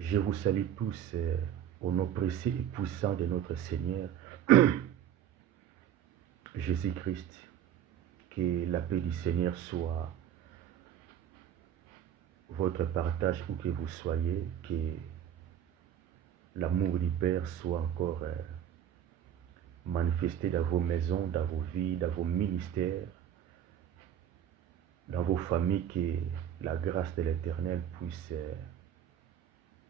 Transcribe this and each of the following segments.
Je vous salue tous au nom précieux et puissant de notre Seigneur Jésus-Christ. Que la paix du Seigneur soit votre partage où que vous soyez. Que l'amour du Père soit encore manifesté dans vos maisons, dans vos vies, dans vos ministères, dans vos familles. Que la grâce de l'Éternel puisse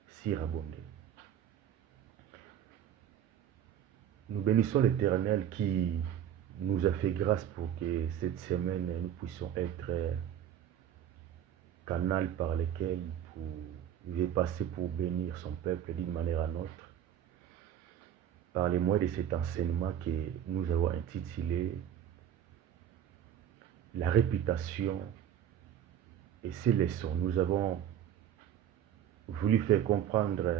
s'y abonder. Nous bénissons l'Éternel qui nous a fait grâce pour que cette semaine nous puissions être canal par lequel il veut passer pour bénir son peuple d'une manière à une autre. Par les moyens de cet enseignement que nous avons intitulé La réputation et ses leçons. Nous avons voulu faire comprendre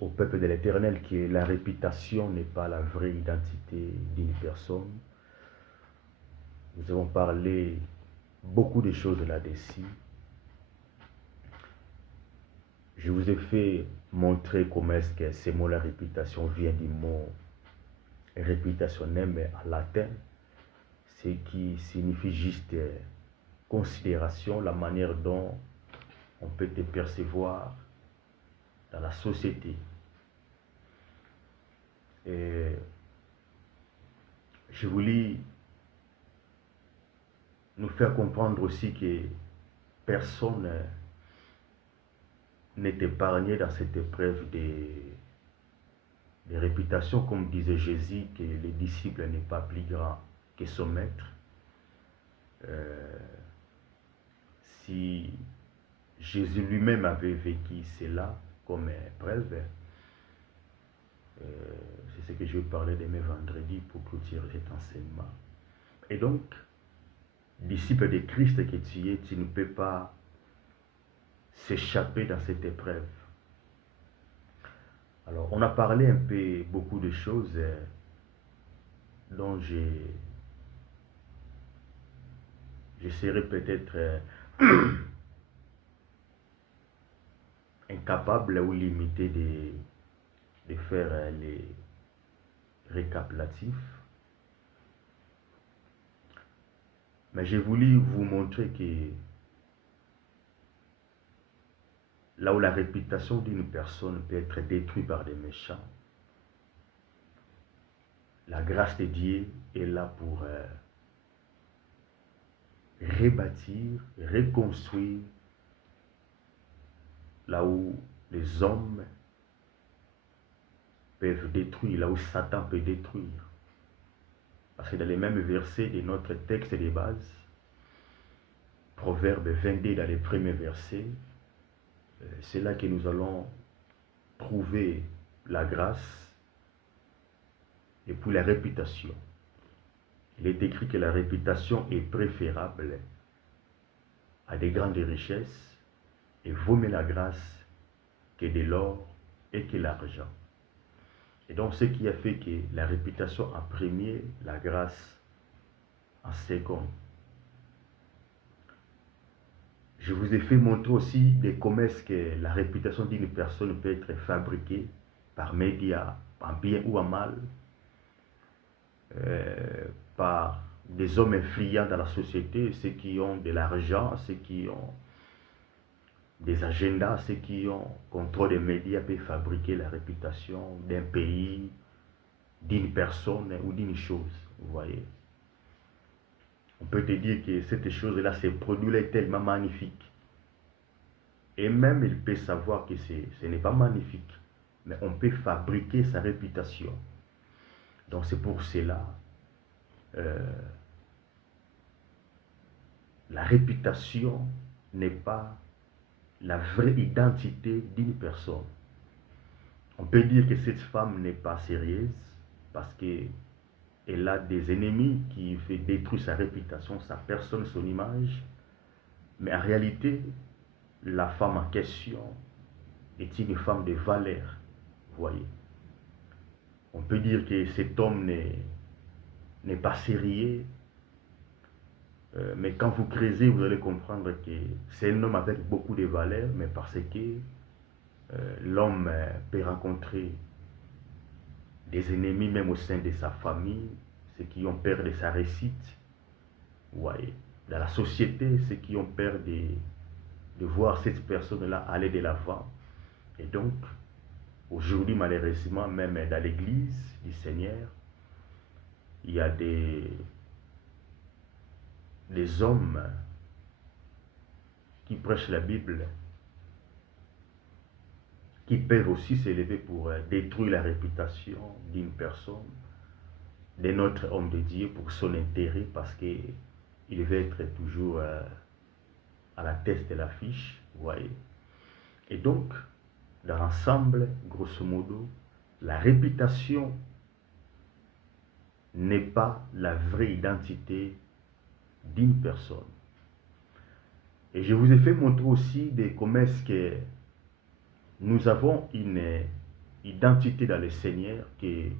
au peuple de l'Éternel que la réputation n'est pas la vraie identité d'une personne. Nous avons parlé beaucoup de choses là-dessus. Je vous ai fait montrer comment est-ce que ce mot la réputation vient du mot réputationner, mais en latin, ce qui signifie juste considération, la manière dont on peut te percevoir dans la société. Et je voulais nous faire comprendre aussi que personne n'est épargné dans cette épreuve de réputation, comme disait Jésus, que le disciple n'est pas plus grand que son maître. Si Jésus lui-même avait vécu cela comme épreuve, c'est ce que je vais parler demain vendredi pour clôturer cet enseignement. Et donc, disciple de Christ que tu es, tu ne peux pas s'échapper dans cette épreuve. Alors, on a parlé un peu, beaucoup de choses dont je serais peut-être incapable ou limité de faire les récapitulatifs. Mais j'ai voulu vous montrer que là où la réputation d'une personne peut être détruite par des méchants, la grâce de Dieu est là pour rebâtir, reconstruire là où les hommes peuvent détruire, là où Satan peut détruire. Parce que dans les mêmes versets de notre texte de base, Proverbe 22 dans les premiers versets, c'est là que nous allons trouver la grâce et puis la réputation. Il est écrit que la réputation est préférable à des grandes richesses et vaut mieux la grâce que de l'or et que l'argent. Et donc ce qui a fait que la réputation en premier, la grâce en second. Je vous ai fait montrer aussi de comment est-ce que la réputation d'une personne peut être fabriquée par médias, en bien ou en mal, par des hommes influents dans la société, ceux qui ont de l'argent, ceux qui ont des agendas, ceux qui ont contrôle des médias peuvent fabriquer la réputation d'un pays, d'une personne ou d'une chose, vous voyez. On peut te dire que cette chose-là, ce produit-là est tellement magnifique. Et même il peut savoir que ce n'est pas magnifique, mais on peut fabriquer sa réputation. Donc c'est pour cela, la réputation n'est pas la vraie identité d'une personne. On peut dire que cette femme n'est pas sérieuse parce qu'elle a des ennemis qui fait détruire sa réputation, sa personne, son image. Mais en réalité, la femme en question est une femme de valeur, vous voyez. On peut dire que cet homme n'est pas sérieux Mais quand vous creusez, vous allez comprendre que c'est un homme avec beaucoup de valeurs, mais parce que l'homme peut rencontrer des ennemis même au sein de sa famille, ceux qui ont peur de sa réussite. Ouais. Dans la société, ceux qui ont peur de voir cette personne-là aller de l'avant. Et donc, aujourd'hui, malheureusement, même dans l'église du Seigneur, il y a des hommes qui prêchent la Bible, qui peuvent aussi s'élever pour détruire la réputation d'une personne, de notre homme de Dieu pour son intérêt, parce qu'il veut être toujours à la tête de l'affiche, vous voyez. Et donc, dans l'ensemble, grosso modo, la réputation n'est pas la vraie identité d'une personne. Et je vous ai fait montrer aussi comment est-ce que nous avons une identité dans le Seigneur que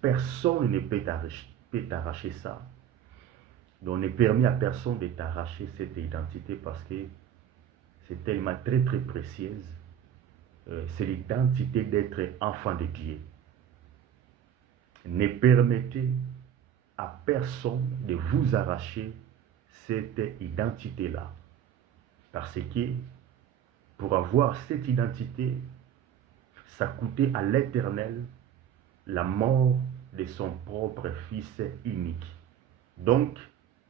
personne ne peut t'arracher ça. Donc, on ne permet à personne de t'arracher cette identité parce que c'est tellement très très précieuse. C'est l'identité d'être enfant de Dieu. Ne permettez à personne de vous arracher cette identité-là. Parce que pour avoir cette identité, ça coûtait à l'Éternel la mort de son propre Fils unique. Donc,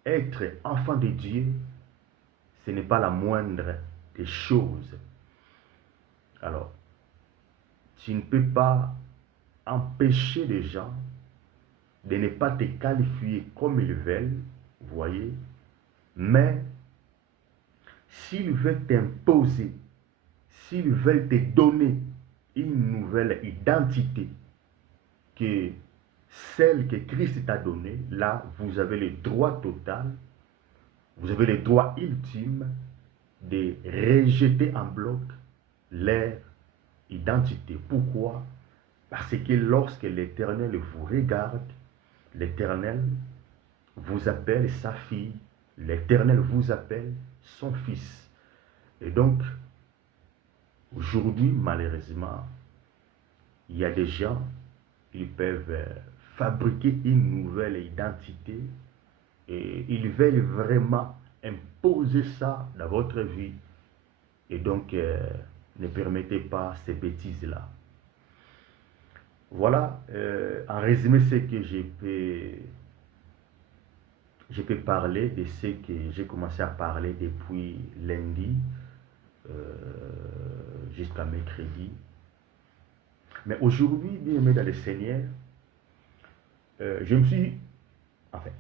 être enfant de Dieu, ce n'est pas la moindre des choses. Alors, tu ne peux pas empêcher les gens de ne pas te qualifier comme ils veulent, vous voyez, mais s'ils veulent t'imposer, s'ils veulent te donner une nouvelle identité que celle que Christ t'a donnée, là, vous avez le droit total, vous avez le droit ultime de rejeter en bloc leur identité. Pourquoi? Parce que lorsque l'Éternel vous regarde, l'Éternel vous appelle sa fille, l'Éternel vous appelle son fils. Et donc, aujourd'hui, malheureusement, il y a des gens, ils peuvent fabriquer une nouvelle identité et ils veulent vraiment imposer ça dans votre vie. Et donc, ne permettez pas ces bêtises-là. Voilà, en résumé, ce que je peux parler de ce que j'ai commencé à parler depuis lundi jusqu'à mercredi. Mais aujourd'hui, bien aimé dans le Seigneur,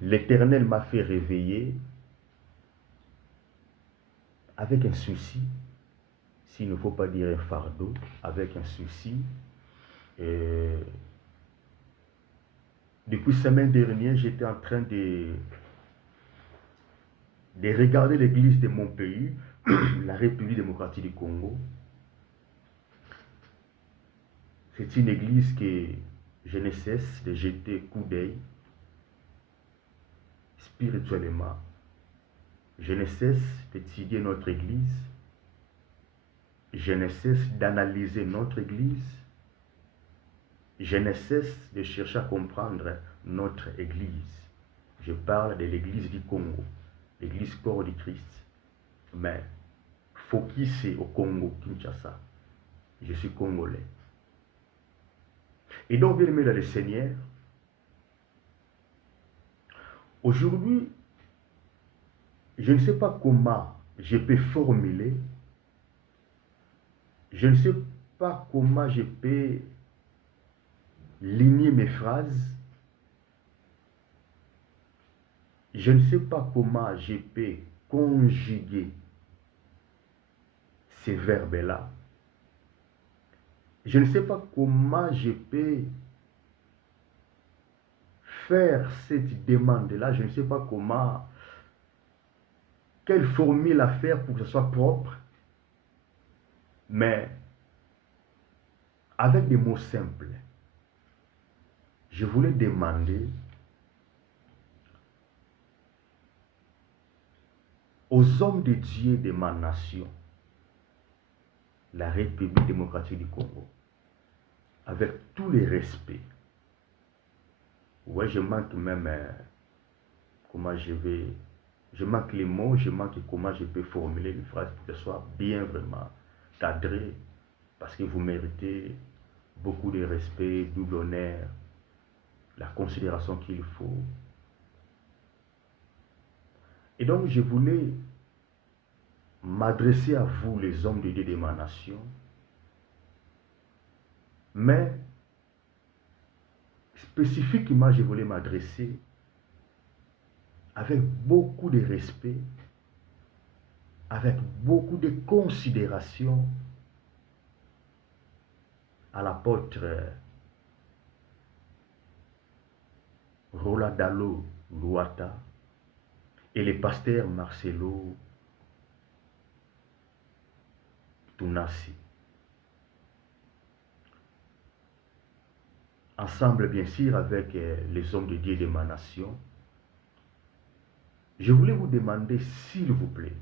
l'Éternel m'a fait réveiller avec un souci, s'il ne faut pas dire un fardeau, avec un souci. Depuis la semaine dernière, j'étais en train de regarder l'église de mon pays, la République démocratique du Congo. C'est une église que je ne cesse de jeter coup d'œil spirituellement. Je ne cesse d'étudier notre église. Je ne cesse d'analyser notre église. Je ne cesse de chercher à comprendre notre église. Je parle de l'église du Congo, l'église corps du Christ. Mais focusé au Congo, Kinshasa. Je suis congolais. Et donc, bien aimé dans le Seigneur, aujourd'hui, je ne sais pas comment je peux formuler, je ne sais pas comment je peux ligner mes phrases, je ne sais pas comment je peux conjuguer ces verbes-là. Je ne sais pas comment je peux faire cette demande-là. Je ne sais pas comment, quelle formule à faire pour que ce soit propre. Mais avec des mots simples, je voulais demander aux hommes de Dieu de ma nation, la République démocratique du Congo, avec tous les respects. Ouais, je manque même comment je manque les mots, je manque comment je peux formuler une phrase pour que ce soit bien vraiment cadré, parce que vous méritez beaucoup de respect, double honneur, la considération qu'il faut. Et donc, je voulais m'adresser à vous, les hommes de Dieu de ma nation, mais spécifiquement, je voulais m'adresser avec beaucoup de respect, avec beaucoup de considération à l'apôtre Roladalo Luata et le pasteur Marcelo Tunasi. Ensemble, bien sûr, avec les hommes de Dieu de ma nation, je voulais vous demander, s'il vous plaît,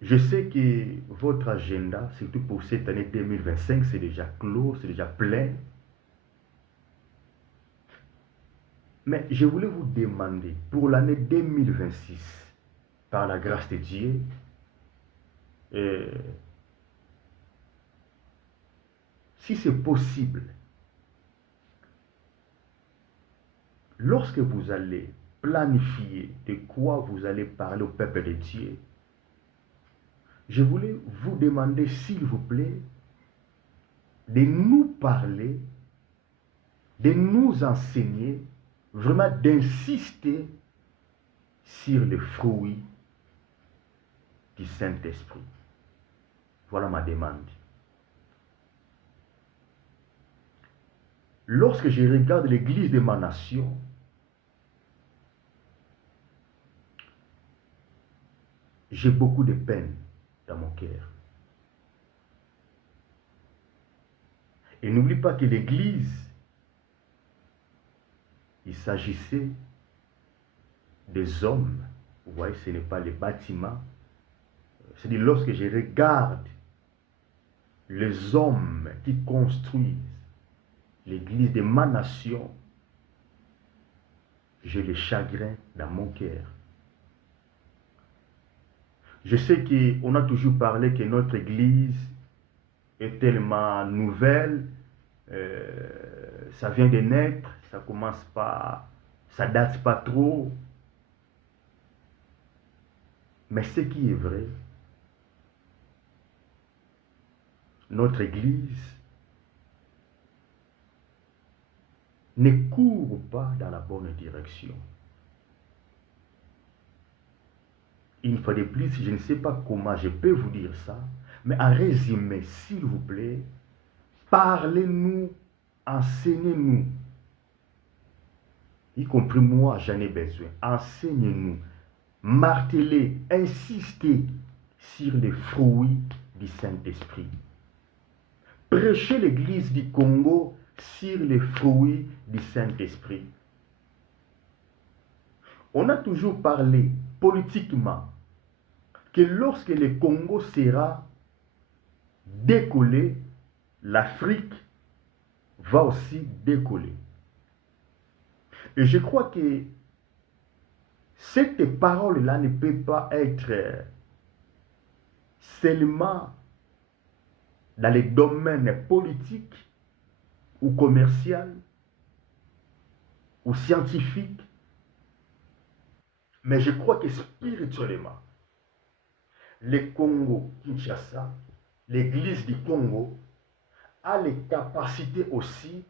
je sais que votre agenda, surtout pour cette année 2025, c'est déjà clos, c'est déjà plein. Mais je voulais vous demander, pour l'année 2026, par la grâce de Dieu, si c'est possible, lorsque vous allez planifier de quoi vous allez parler au peuple de Dieu, je voulais vous demander, s'il vous plaît, de nous parler, de nous enseigner, vraiment d'insister sur les fruits du Saint-Esprit. Voilà ma demande. Lorsque je regarde l'église de ma nation, j'ai beaucoup de peine dans mon cœur. Et n'oublie pas que l'église, il s'agissait des hommes. Vous voyez, ce n'est pas les bâtiments. C'est-à-dire, lorsque je regarde les hommes qui construisent l'église de ma nation, j'ai le chagrin dans mon cœur. Je sais qu'on a toujours parlé que notre église est tellement nouvelle, ça vient de naître, ça commence pas, ça date pas trop. Mais ce qui est vrai, notre église ne court pas dans la bonne direction. Une fois de plus, je ne sais pas comment je peux vous dire ça, mais en résumé, s'il vous plaît, parlez-nous, enseignez-nous. Y compris moi, j'en ai besoin. Enseignez-nous, martelez, insistez sur les fruits du Saint-Esprit. Prêchez l'Église du Congo sur les fruits du Saint-Esprit. On a toujours parlé politiquement que lorsque le Congo sera décollé, l'Afrique va aussi décoller. Et je crois que cette parole-là ne peut pas être seulement dans les domaines politiques ou commercial ou scientifique, mais je crois que spirituellement, le Congo-Kinshasa, l'église du Congo, a les capacités aussi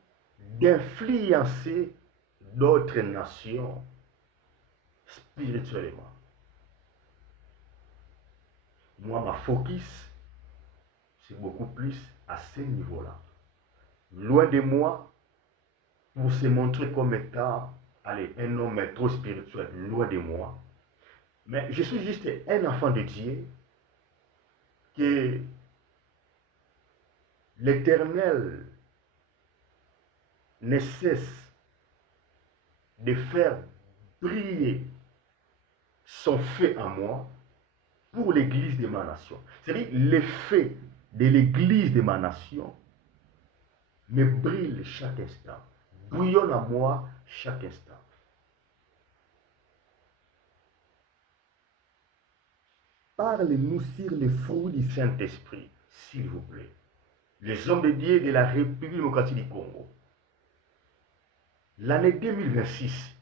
d'influencer d'autres nations spirituellement. Moi, ma focus, c'est beaucoup plus à ce niveau-là. Loin de moi, pour se montrer comme étant, allez, un homme trop spirituel, loin de moi. Mais je suis juste un enfant de Dieu que l'Éternel ne cesse de faire briller sont faits en moi pour l'église de ma nation. C'est-à-dire, les faits de l'église de ma nation me brûlent chaque instant, bouillonnent à moi chaque instant. Parlez-nous sur les fruits du Saint-Esprit, s'il vous plaît. Les hommes de Dieu de la République démocratique du Congo. L'année 2026,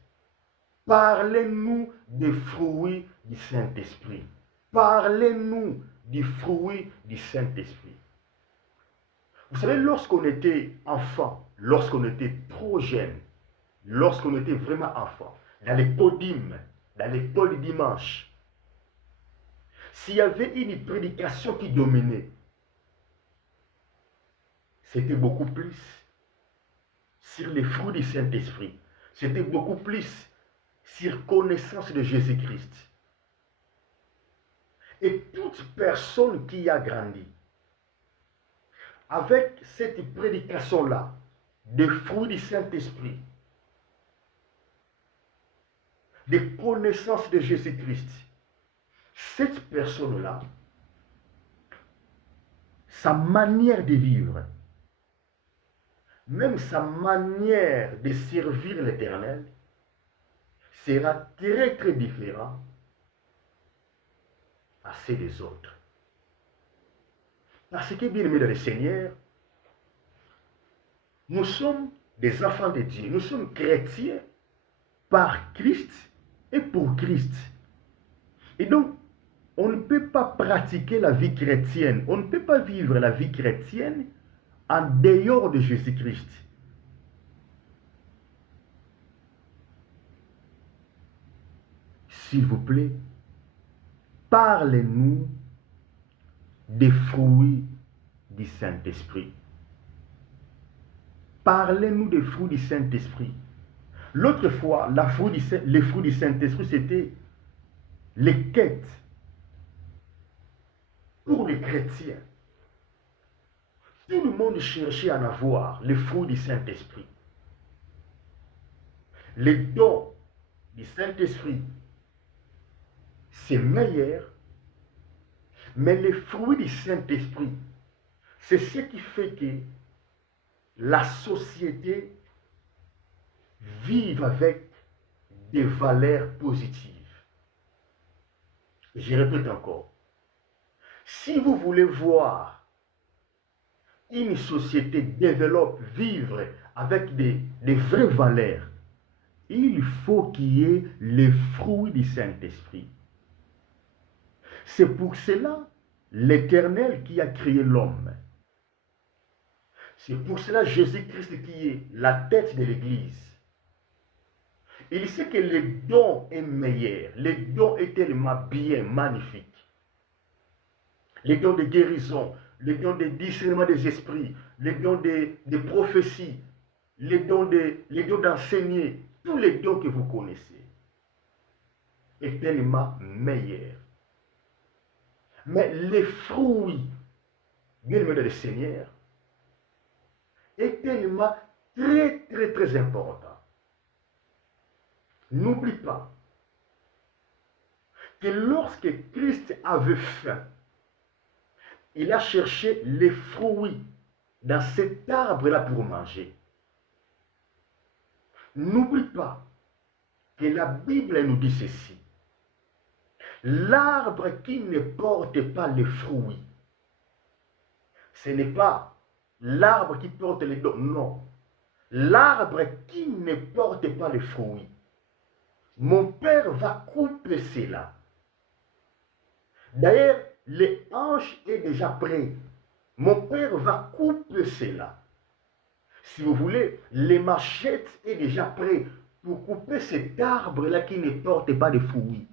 parlez-nous des fruits du Saint-Esprit. Parlez-nous du fruit du Saint-Esprit. Vous savez, lorsqu'on était enfant, lorsqu'on était trop jeune, lorsqu'on était vraiment enfant, dans les podiums, dans l'école du dimanche, s'il y avait une prédication qui dominait, c'était beaucoup plus sur les fruits du Saint-Esprit. C'était beaucoup plus sur connaissance de Jésus-Christ. Et toute personne qui a grandi avec cette prédication-là, des fruits du Saint-Esprit, des connaissances de Jésus-Christ, cette personne-là, sa manière de vivre, même sa manière de servir l'Éternel, sera très très différent à ceux des autres. Parce que, bien aimés dans le Seigneur, nous sommes des enfants de Dieu, nous sommes chrétiens par Christ et pour Christ. Et donc, on ne peut pas pratiquer la vie chrétienne, on ne peut pas vivre la vie chrétienne en dehors de Jésus-Christ. S'il vous plaît, parlez-nous des fruits du Saint-Esprit. Parlez-nous des fruits du Saint-Esprit. L'autre fois, les fruits du Saint-Esprit, c'était les quêtes pour les chrétiens. Tout le monde cherchait à en avoir les fruits du Saint-Esprit. Les dons du Saint-Esprit, c'est meilleur, mais les fruits du Saint-Esprit, c'est ce qui fait que la société vive avec des valeurs positives. Je répète encore, si vous voulez voir une société développer, vivre avec des vraies valeurs, il faut qu'il y ait les fruits du Saint-Esprit. C'est pour cela l'Éternel qui a créé l'homme. C'est pour cela Jésus-Christ qui est la tête de l'Église. Il sait que le don est meilleur, le don est tellement bien, magnifique. Les dons de guérison, les dons de discernement des esprits, les dons de prophétie, les dons d'enseigner, tous les dons que vous connaissez est tellement meilleur. Mais les fruits, bien aimés dans le Seigneur, est tellement très très très important. N'oublie pas que lorsque Christ avait faim, il a cherché les fruits dans cet arbre-là pour manger. N'oublie pas que la Bible nous dit ceci. L'arbre qui ne porte pas les fruits, ce n'est pas l'arbre qui porte les dons, non. L'arbre qui ne porte pas les fruits, mon Père va couper cela. D'ailleurs, le hanche est déjà prêt. Mon Père va couper cela. Si vous voulez, les machettes est déjà prêt pour couper cet arbre-là qui ne porte pas de fruits.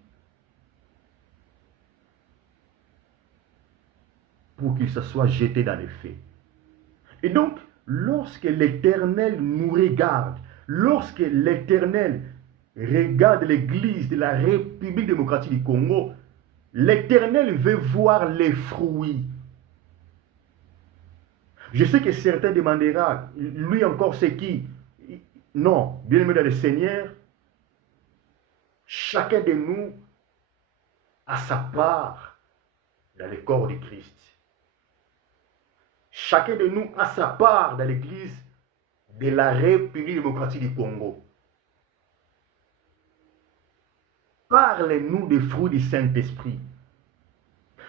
Pour qu'il se soit jeté dans les feux. Et donc, lorsque l'Éternel nous regarde, lorsque l'Éternel regarde l'Église de la République démocratique du Congo, l'Éternel veut voir les fruits. Je sais que certains demanderont, lui encore c'est qui? Non, bien aimé dans le Seigneur, chacun de nous a sa part dans le corps de Christ. Chacun de nous a sa part dans l'église de la République démocratique du Congo. Parlez-nous des fruits du Saint-Esprit.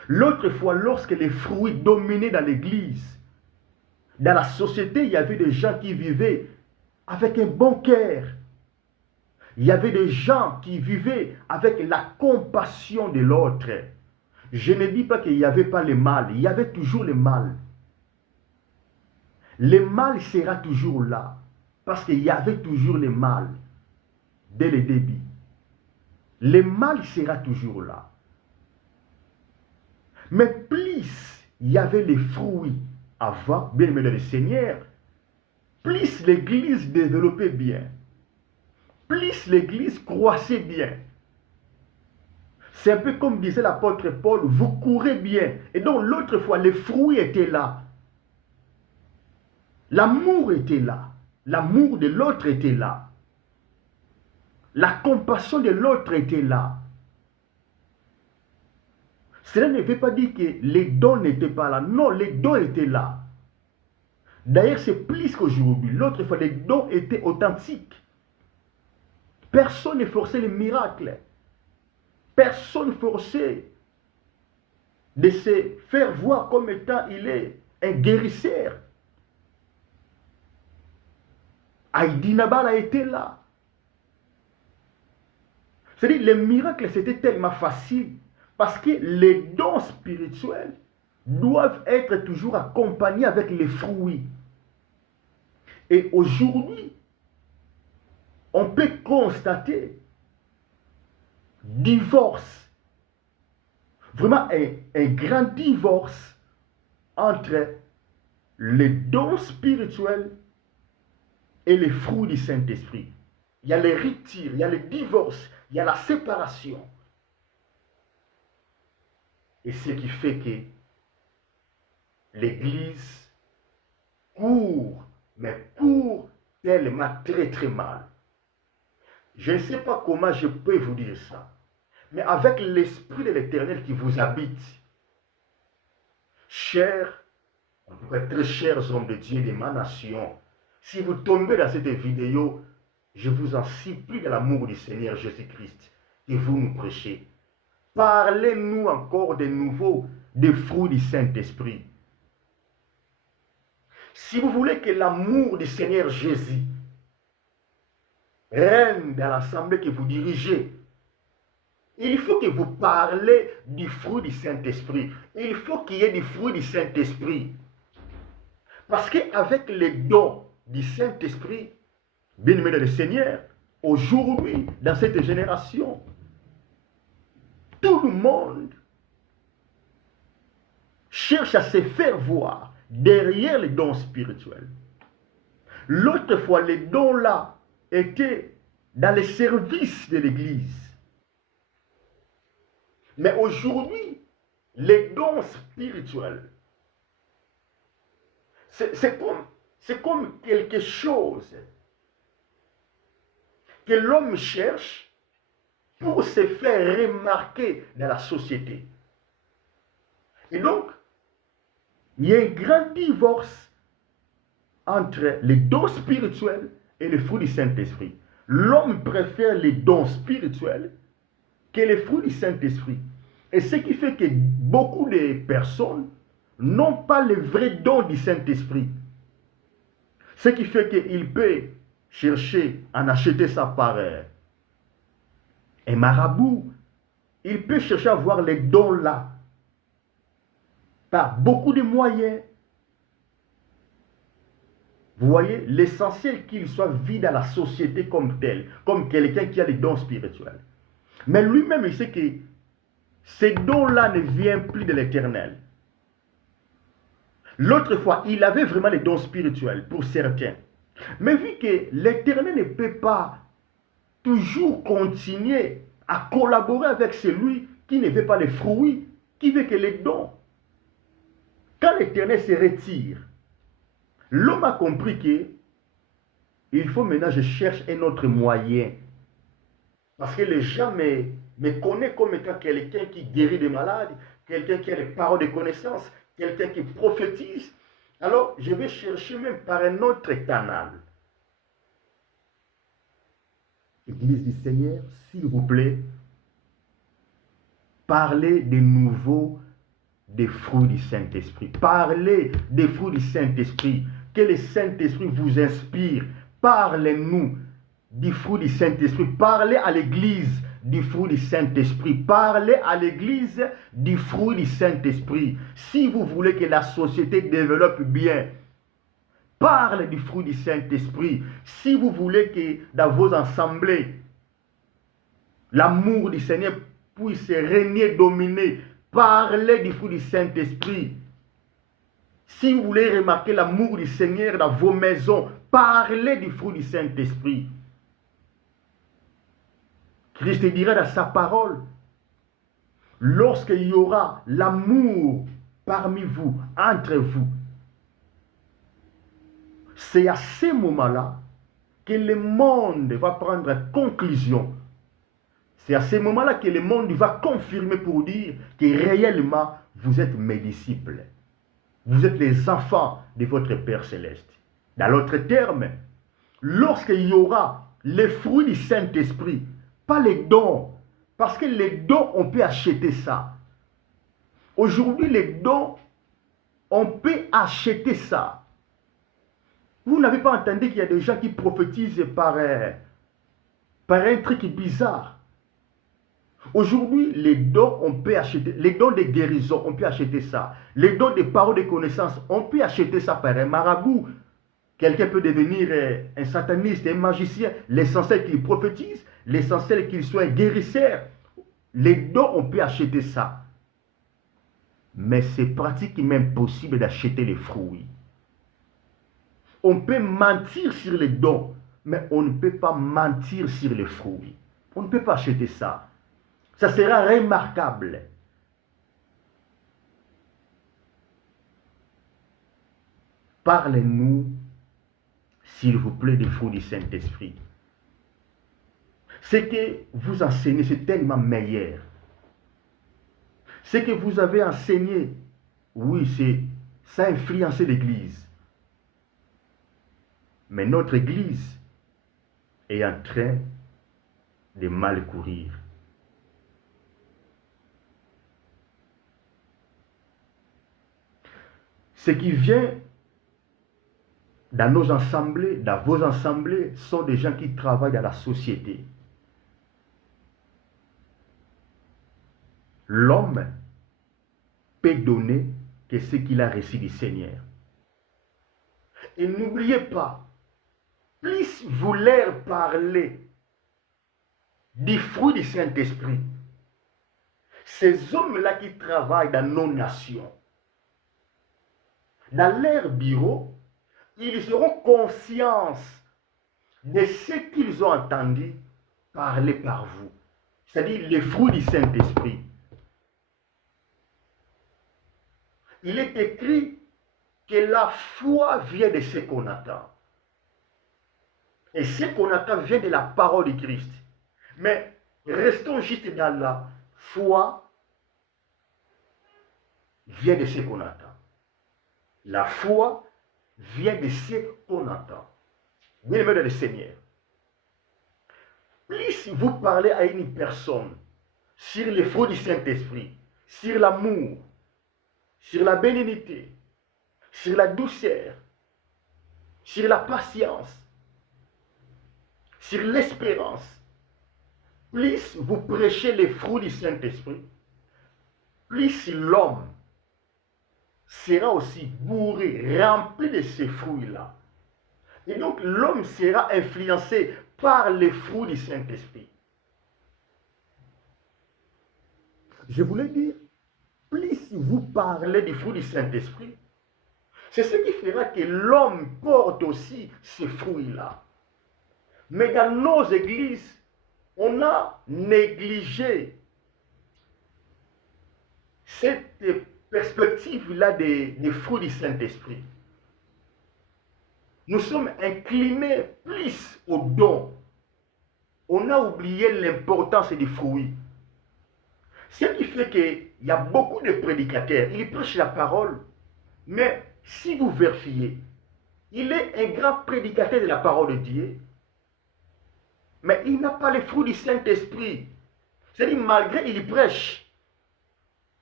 L'autre fois, lorsque les fruits dominaient dans l'église, dans la société, il y avait des gens qui vivaient avec un bon cœur. Il y avait des gens qui vivaient avec la compassion de l'autre. Je ne dis pas qu'il n'y avait pas le mal, il y avait toujours le mal. Le mal sera toujours là, parce qu'il y avait toujours le mal dès le début. Le mal sera toujours là. Mais plus il y avait les fruits avant, bien aimé dans le Seigneur, plus l'église développait bien, plus l'église croissait bien. C'est un peu comme disait l'apôtre Paul, vous courez bien. Et donc l'autre fois, les fruits étaient là. L'amour était là. L'amour de l'autre était là. La compassion de l'autre était là. Cela ne veut pas dire que les dons n'étaient pas là. Non, les dons étaient là. D'ailleurs, c'est plus qu'aujourd'hui. L'autre fois, les dons étaient authentiques. Personne ne forçait les miracles. Personne ne forçait de se faire voir comme étant il est un guérisseur. Heidi Nabal a été là. C'est-à-dire, les miracles, c'était tellement facile parce que les dons spirituels doivent être toujours accompagnés avec les fruits. Et aujourd'hui, on peut constater divorce, vraiment un grand divorce entre les dons spirituels et les fruits du Saint-Esprit. Il y a les ruptures, il y a le divorce, il y a la séparation. Et ce qui fait que l'Église court, mais court tellement très très mal. Je ne sais pas comment je peux vous dire ça, mais avec l'Esprit de l'Éternel qui vous habite, chers, en tout cas très chers hommes de Dieu de ma nation, si vous tombez dans cette vidéo, je vous en supplie de l'amour du Seigneur Jésus-Christ que vous nous prêchez. Parlez-nous encore de nouveau des fruits du Saint-Esprit. Si vous voulez que l'amour du Seigneur Jésus règne dans l'assemblée que vous dirigez, il faut que vous parlez du fruit du Saint-Esprit. Il faut qu'il y ait du fruit du Saint-Esprit. Parce qu'avec les dons du Saint-Esprit, bien-aimé dans le Seigneur, aujourd'hui, dans cette génération, tout le monde cherche à se faire voir derrière les dons spirituels. L'autre fois, les dons-là étaient dans les services de l'Église. Mais aujourd'hui, les dons spirituels, c'est comme quelque chose que l'homme cherche pour se faire remarquer dans la société. Et donc, il y a un grand divorce entre les dons spirituels et les fruits du Saint-Esprit. L'homme préfère les dons spirituels que les fruits du Saint-Esprit. Et ce qui fait que beaucoup de personnes n'ont pas les vrais dons du Saint-Esprit. Ce qui fait qu'il peut chercher à en acheter ça par un marabout. Il peut chercher à avoir les dons là par beaucoup de moyens. Vous voyez, l'essentiel qu'il soit vu dans la société comme tel, comme quelqu'un qui a les dons spirituels. Mais lui-même, il sait que ces dons-là ne viennent plus de l'Éternel. L'autre fois, il avait vraiment les dons spirituels pour certains. Mais vu que l'Éternel ne peut pas toujours continuer à collaborer avec celui qui ne veut pas les fruits, qui veut que les dons. Quand l'Éternel se retire, l'homme a compris que il faut maintenant que je cherche un autre moyen. Parce que les gens me connaît comme étant quelqu'un qui guérit des malades, quelqu'un qui a les paroles de connaissance, quelqu'un qui prophétise, alors je vais chercher même par un autre canal. Église du Seigneur, s'il vous plaît, parlez de nouveau des fruits du Saint-Esprit. Parlez des fruits du Saint-Esprit. Que le Saint-Esprit vous inspire. Parlez-nous du fruit du Saint-Esprit. Parlez à l'Église du fruit du Saint-Esprit. Parlez à l'Église du fruit du Saint-Esprit. Si vous voulez que la société développe bien, parlez du fruit du Saint-Esprit. Si vous voulez que dans vos assemblées, l'amour du Seigneur puisse régner, dominer, parlez du fruit du Saint-Esprit. Si vous voulez remarquer l'amour du Seigneur dans vos maisons, parlez du fruit du Saint-Esprit. Christ dira dans sa parole, lorsqu'il y aura l'amour parmi vous, entre vous, c'est à ce moment-là que le monde va prendre conclusion. C'est à ce moment-là que le monde va confirmer pour dire que réellement, vous êtes mes disciples. Vous êtes les enfants de votre Père Céleste. Dans l'autre terme, lorsqu'il y aura les fruits du Saint-Esprit, pas les dons, parce que les dons, on peut acheter ça. Aujourd'hui, les dons, on peut acheter ça. Vous n'avez pas entendu qu'il y a des gens qui prophétisent par un truc bizarre. Aujourd'hui, les dons, on peut acheter. Les dons de guérison, on peut acheter ça. Les dons de paroles de connaissance, on peut acheter ça par un marabout. Quelqu'un peut devenir un sataniste, un magicien. L'essentiel qu'il prophétise, l'essentiel qu'il soit un guérisseur. Les dons, on peut acheter ça. Mais c'est pratiquement impossible d'acheter les fruits. On peut mentir sur les dons, mais on ne peut pas mentir sur les fruits. On ne peut pas acheter ça. Ça sera remarquable. Parlez-nous, s'il vous plaît, des fruits du Saint-Esprit. Ce que vous enseignez, c'est tellement meilleur. Ce que vous avez enseigné, oui, ça a influencé l'Église. Mais notre Église est en train de mal courir. Ce qui vient dans nos assemblées, dans vos assemblées, sont des gens qui travaillent dans la société. L'homme peut donner que ce qu'il a reçu du Seigneur. Et n'oubliez pas, plus vous leur parlez du fruit du Saint-Esprit, ces hommes-là qui travaillent dans nos nations, dans leur bureau, ils auront conscience de ce qu'ils ont entendu parler par vous. C'est-à-dire les fruits du Saint-Esprit. Il est écrit que la foi vient de ce qu'on attend. Et ce qu'on attend vient de la parole de Christ. Mais restons juste dans la foi vient de ce qu'on attend. La foi vient de ce qu'on entend. Bien-aimé dans le Seigneur, plus vous parlez à une personne sur les fruits du Saint-Esprit, sur l'amour, sur la bénignité, sur la douceur, sur la patience, sur l'espérance, plus vous prêchez les fruits du Saint-Esprit, plus l'homme sera aussi bourré, rempli de ces fruits-là. Et donc l'homme sera influencé par les fruits du Saint-Esprit. Je voulais dire, plus vous parlez du fruit du Saint-Esprit, c'est ce qui fera que l'homme porte aussi ces fruits-là. Mais dans nos églises, on a négligé cette perspective-là des fruits du Saint-Esprit. Nous sommes inclinés plus aux dons. On a oublié l'importance des fruits. Ce qui fait qu'il y a beaucoup de prédicateurs, ils prêchent la parole, mais si vous vérifiez, il est un grand prédicateur de la parole de Dieu, mais il n'a pas les fruits du Saint-Esprit. C'est-à-dire, malgré il prêche,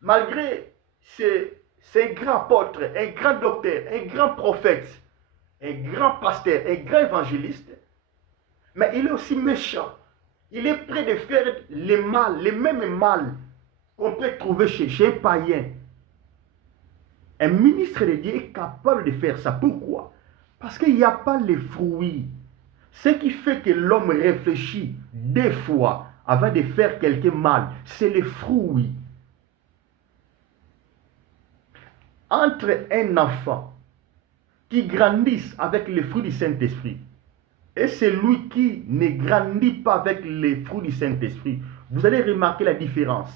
malgré c'est un grand apôtre, un grand docteur, un grand prophète, un grand pasteur, un grand évangéliste, mais il est aussi méchant. Il est prêt de faire les mal, les mêmes mal qu'on peut trouver chez un païen. Un ministre de Dieu est capable de faire ça. Pourquoi? Parce qu'il n'y a pas les fruits. Ce qui fait que l'homme réfléchit deux fois avant de faire quelque mal, c'est les fruits. Entre un enfant qui grandit avec les fruits du Saint-Esprit et celui qui ne grandit pas avec les fruits du Saint-Esprit, vous allez remarquer la différence.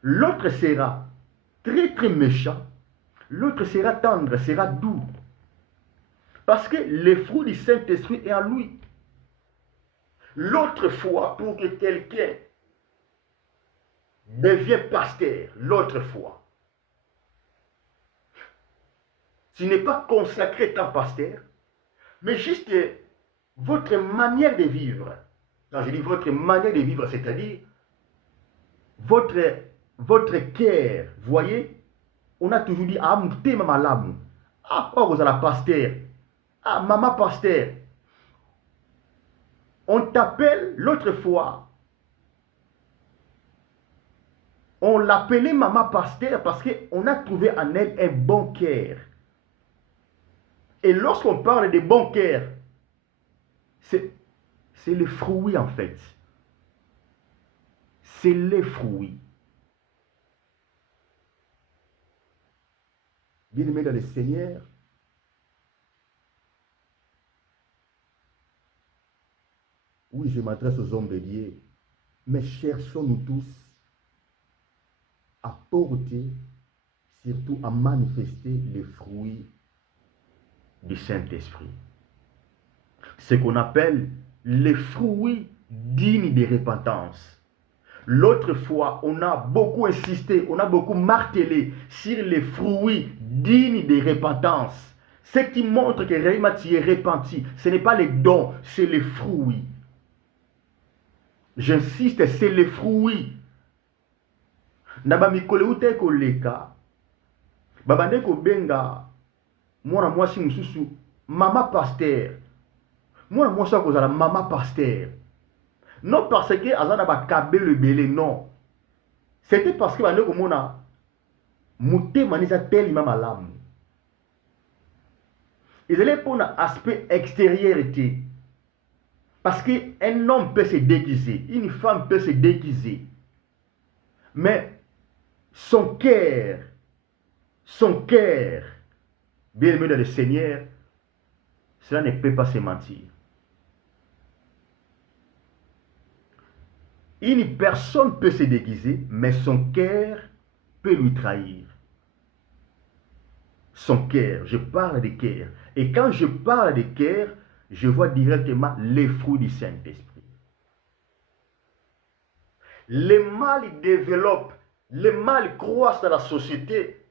L'autre sera très très méchant, l'autre sera tendre, sera doux. Parce que le fruit du Saint-Esprit est en lui. L'autre fois, pour que quelqu'un devienne pasteur, l'autre fois, tu n'es pas consacré tant pasteur, mais juste votre manière de vivre. Quand je dis votre manière de vivre, c'est-à-dire votre cœur. Voyez, on a toujours dit, ah, m'te mama lamu. Ah, oh, vous allez pasteur. Ah, maman pasteur. On t'appelle l'autre fois. On l'appelait maman pasteur parce qu'on a trouvé en elle un bon cœur. Et lorsqu'on parle de bon cœur, c'est le fruit en fait. C'est les fruits. Bien-aimés dans le Seigneur, oui, je m'adresse aux hommes de Dieu, mais cherchons-nous tous à porter, surtout à manifester les fruits du Saint-Esprit. Ce qu'on appelle les fruits dignes de repentance. L'autre fois, on a beaucoup insisté, on a beaucoup martelé sur les fruits dignes de repentance. Ce qui montre que réellement tu es repenti. Ce n'est pas les dons, c'est les fruits. J'insiste, c'est les fruits. Naba mikole ute koleka. Babande ko benga. Mwana mwasi mususu. Mama pasteur. Mwana mwasi akozala mama pasteur. Non parce que azana ba kabe le belé, non. C'était parce que bande ko mona mute manisa tel mama lam. Ils allaient pour un aspect extériorité. Parce qu'un homme peut se déguiser, une femme peut se déguiser. Mais son cœur, bien aimé dans le Seigneur, cela ne peut pas se mentir. Une personne peut se déguiser, mais son cœur peut lui trahir. Son cœur, je parle de cœur. Et quand je parle de cœur, je vois directement les fruits du Saint-Esprit. Le mal développe, le mal croît dans la société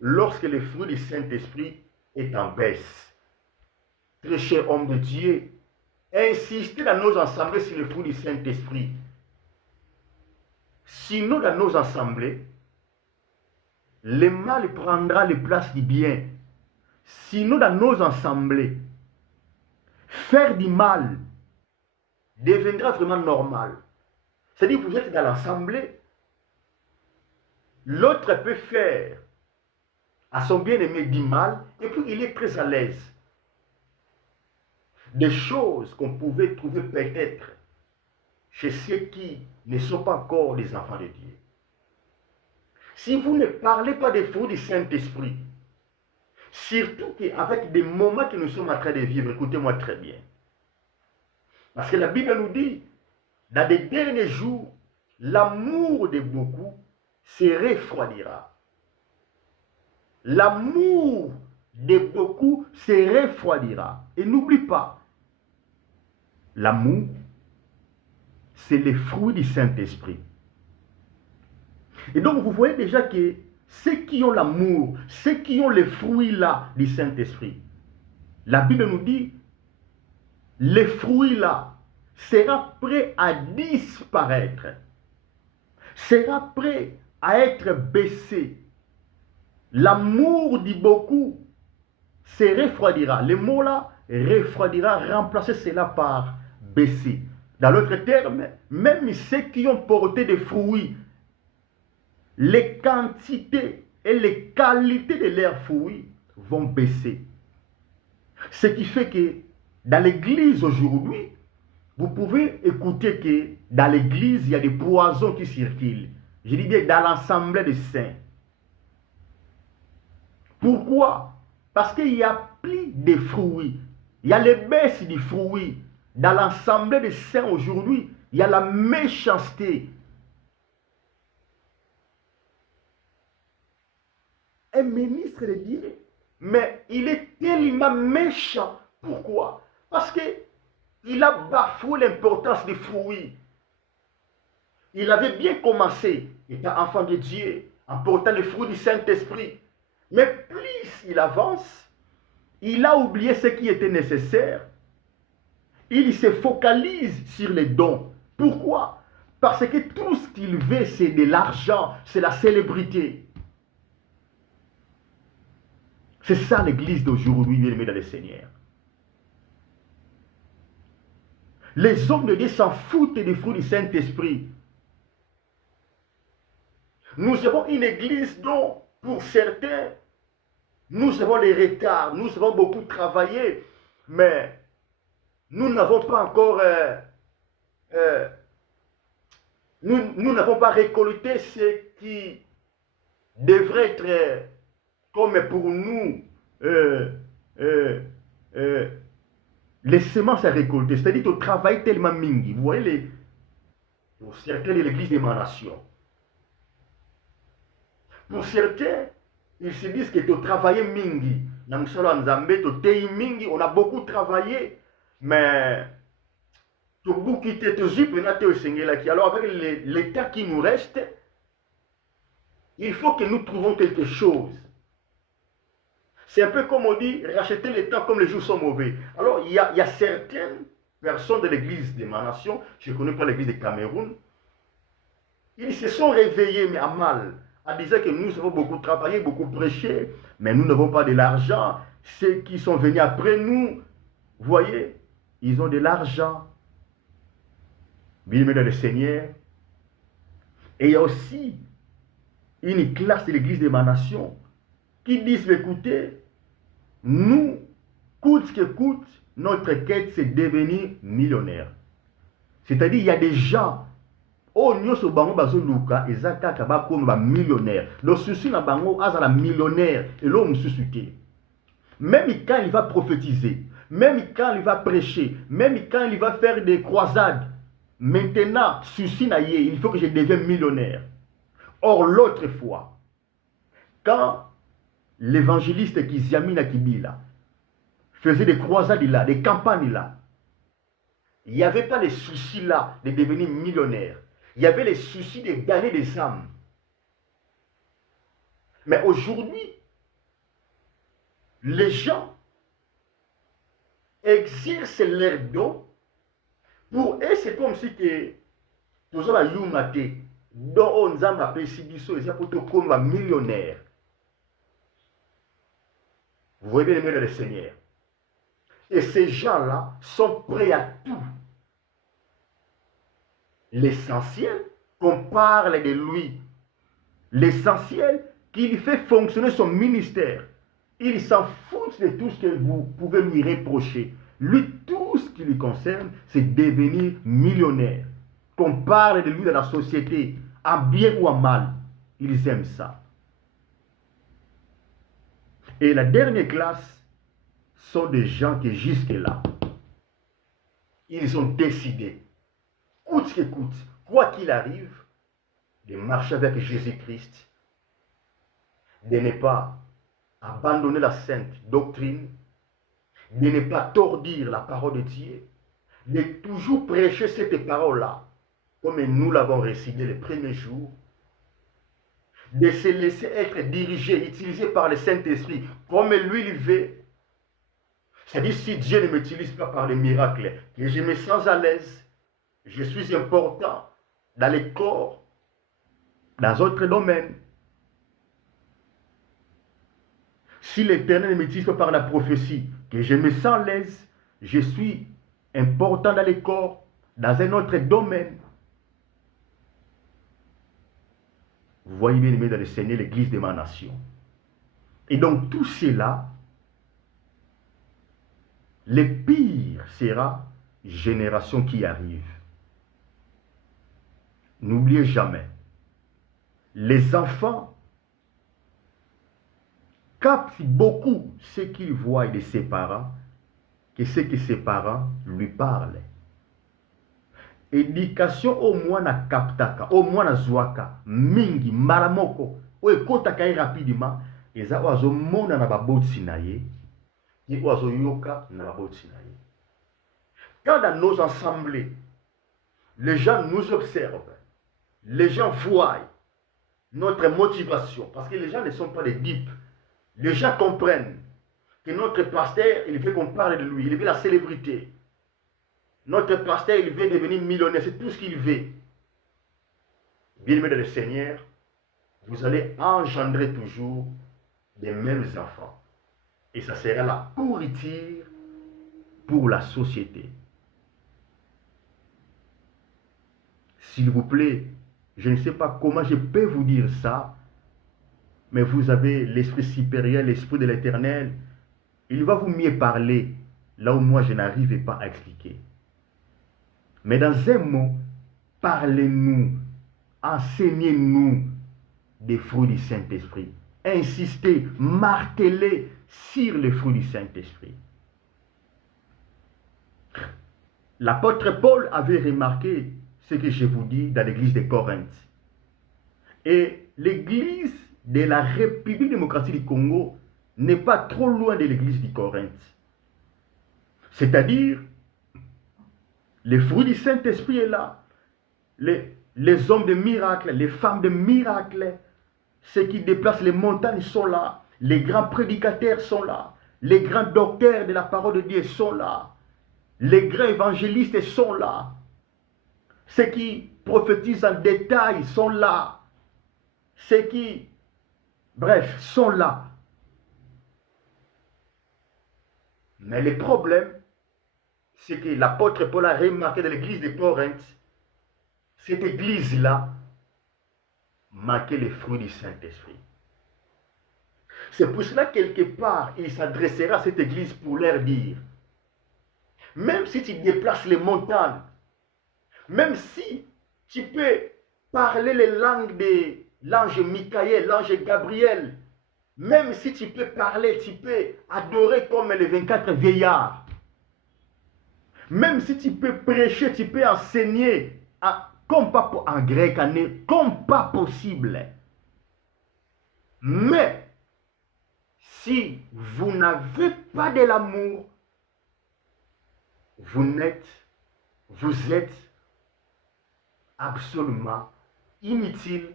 lorsque le fruit du Saint-Esprit est en baisse. Très cher homme de Dieu, insistez dans nos assemblées sur le fruit du Saint-Esprit. Sinon, dans nos assemblées, le mal prendra les places du bien. Sinon, dans nos assemblées, faire du mal deviendra vraiment normal. C'est-à-dire, vous êtes dans l'assemblée, l'autre peut faire à son bien-aimé du mal, et puis il est très à l'aise. Des choses qu'on pouvait trouver peut-être chez ceux qui ne sont pas encore des enfants de Dieu. Si vous ne parlez pas des fruits du Saint-Esprit, surtout qu'avec des moments que nous sommes en train de vivre, écoutez-moi très bien. Parce que la Bible nous dit, dans les derniers jours, l'amour de beaucoup se refroidira. L'amour de beaucoup se refroidira. Et n'oublie pas, l'amour, c'est le fruit du Saint-Esprit. Et donc, vous voyez déjà que ceux qui ont l'amour, ceux qui ont les fruits là du Saint-Esprit, la Bible nous dit, les fruits là sera prêt à disparaître, sera prêt à être baissé. L'amour dit beaucoup se refroidira. Le mot là, refroidira, remplacer cela par baisser. Dans l'autre terme, même ceux qui ont porté des fruits, les quantités et les qualités de leurs fruits vont baisser. Ce qui fait que dans l'église aujourd'hui, vous pouvez écouter que dans l'église, il y a des poisons qui circulent. Je dis bien dans l'assemblée des saints. Pourquoi? Parce qu'il y a plus de fruits. Il y a les baisses du fruit. Dans l'assemblée des saints aujourd'hui, il y a la méchanceté. Un ministre de Dieu, mais il est tellement méchant. Pourquoi? Parce qu'il a bafoué l'importance des fruits. Il avait bien commencé, étant enfant de Dieu, en portant les fruits du Saint-Esprit. Mais plus il avance, il a oublié ce qui était nécessaire. Il se focalise sur les dons. Pourquoi? Parce que tout ce qu'il veut, c'est de l'argent, c'est la célébrité. C'est ça l'église d'aujourd'hui, bien-aimés dans le Seigneur. Les hommes de Dieu s'en foutent des fruits du Saint-Esprit. Nous avons une église dont, pour certains, nous avons les retards, nous avons beaucoup travaillé, mais nous n'avons pas encore, nous n'avons pas récolté ce qui devrait être comme pour nous les semences à récolter. C'est-à-dire que tu travailles tellement mingi. Vous voyez pour certains de l'église d'émanation. Pour certains, ils se disent que tu travailles mingi. On a beaucoup travaillé, mais alors avec l'état qui nous reste, il faut que nous trouvions quelque chose. C'est un peu comme on dit, racheter le temps comme les jours sont mauvais. Alors il y a certaines personnes de l'église d'émanation, je ne connais pas l'église de Cameroun, ils se sont réveillés, mais à mal, en disant que nous avons beaucoup travaillé, beaucoup prêché, mais nous n'avons pas de l'argent. Ceux qui sont venus après nous, vous voyez, ils ont de l'argent. Bien-aimés dans le Seigneur. Et il y a aussi une classe de l'église d'émanation qui disent, écoutez, nous, coûte ce que coûte, notre quête, c'est devenir millionnaire. C'est-à-dire, il y a des gens, oh, nous sommes bango bazo luka, et zaka kaba comme ba millionnaire. Le souci na bango, azala millionnaire, et l'homme suscité. Même quand il va prophétiser, même quand il va prêcher, même quand il va faire des croisades, maintenant, souci na yé, il faut que je devienne millionnaire. Or, l'autre fois, quand l'évangéliste Kiziamina Kibila faisait des croisades là, des campagnes là, il n'y avait pas les soucis là de devenir millionnaire. Il y avait les soucis de gagner des âmes. Mais aujourd'hui, les gens exercent leurs dons. Pour eux, c'est comme si que tous les gens dont on a appelé Sibiso, ils ont comme un millionnaire. Vous voyez bien les mains de le Seigneur. Et ces gens-là sont prêts à tout. L'essentiel, qu'on parle de lui. L'essentiel, qu'il fait fonctionner son ministère. Il s'en fout de tout ce que vous pouvez lui reprocher. Lui, tout ce qui lui concerne, c'est devenir millionnaire. Qu'on parle de lui dans la société, en bien ou en mal. Ils aiment ça. Et la dernière classe sont des gens qui jusque-là, ils ont décidé, coûte ce que coûte, quoi qu'il arrive, de marcher avec Jésus-Christ, de ne pas abandonner la sainte doctrine, de ne pas tordir la parole de Dieu, de toujours prêcher cette parole-là, comme nous l'avons récité les premiers jours, de se laisser être dirigé, utilisé par le Saint-Esprit, comme lui il veut. C'est-à-dire, si Dieu ne m'utilise pas par les miracles, que je me sens à l'aise, je suis important dans les corps, dans d'autres domaines. Si l'Éternel ne m'utilise pas par la prophétie, que je me sens à l'aise, je suis important dans les corps, dans un autre domaine. Vous voyez bien aimé dans le Seigneur, l'église de ma nation. Et donc tout cela, le pire sera génération qui arrive. N'oubliez jamais, les enfants captent beaucoup ce qu'ils voient de ses parents, que ce que ses parents lui parlent. Éducation au moins na kaptaka, au moins na zwaka, mingi, maramoko, ou ekotaka rapidement, eza oazo mona na baboti na ye, et oazo yoka na baboti na ye. Quand dans nos assemblées, les gens nous observent, les gens voient notre motivation, parce que les gens ne sont pas des dupes. Les gens comprennent que notre pasteur, il veut qu'on parle de lui, il veut la célébrité. Notre pasteur, il veut devenir millionnaire, c'est tout ce qu'il veut. Bien-aimés dans le Seigneur, vous allez engendrer toujours les mêmes enfants. Et ça sera la pourriture pour la société. S'il vous plaît, je ne sais pas comment je peux vous dire ça, mais vous avez l'Esprit supérieur, l'Esprit de l'Éternel. Il va vous mieux parler là où moi je n'arrive pas à expliquer. Mais dans un mot, parlez-nous, enseignez-nous des fruits du Saint-Esprit. Insistez, martelez sur les fruits du Saint-Esprit. L'apôtre Paul avait remarqué ce que je vous dis dans l'église de Corinthe. Et l'église de la République démocratique du Congo n'est pas trop loin de l'église de Corinthe. C'est-à-dire, les fruits du Saint-Esprit est là. Les hommes de miracles, les femmes de miracles, ceux qui déplacent les montagnes sont là. Les grands prédicateurs sont là. Les grands docteurs de la parole de Dieu sont là. Les grands évangélistes sont là. Ceux qui prophétisent en détail sont là. Ceux qui, bref, sont là. Mais le problème, c'est que l'apôtre Paul a remarqué dans l'église de Corinthe, cette église-là manquait les fruits du Saint-Esprit. C'est pour cela, quelque part, il s'adressera à cette église pour leur dire, même si tu déplaces les montagnes, même si tu peux parler les langues de l'ange Michael, l'ange Gabriel, même si tu peux parler, tu peux adorer comme les 24 vieillards, même si tu peux prêcher, tu peux enseigner comme pas en grec, comme pas possible. Mais si vous n'avez pas de l'amour, vous êtes absolument inutile.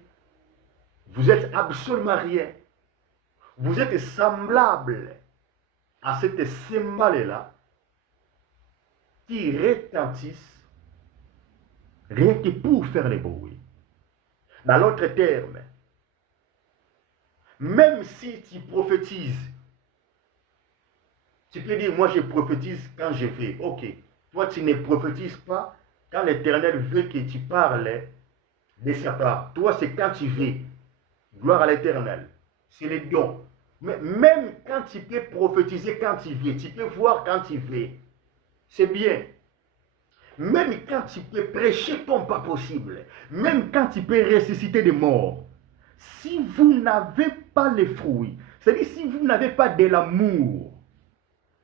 Vous êtes absolument rien. Vous êtes semblable à cette cymbale-là qui retentissent rien que pour faire le bruit. Dans l'autre terme, même si tu prophétises, tu peux dire, moi je prophétise quand je veux. Ok, toi tu ne prophétises pas quand l'Éternel veut que tu parles de sa part. Toi c'est quand tu veux. Gloire à l'Éternel. C'est le don. Mais même quand tu peux prophétiser quand tu veux, tu peux voir quand tu veux. C'est bien. Même quand tu peux prêcher comme pas possible, même quand tu peux ressusciter des morts, si vous n'avez pas les fruits, c'est-à-dire si vous n'avez pas de l'amour,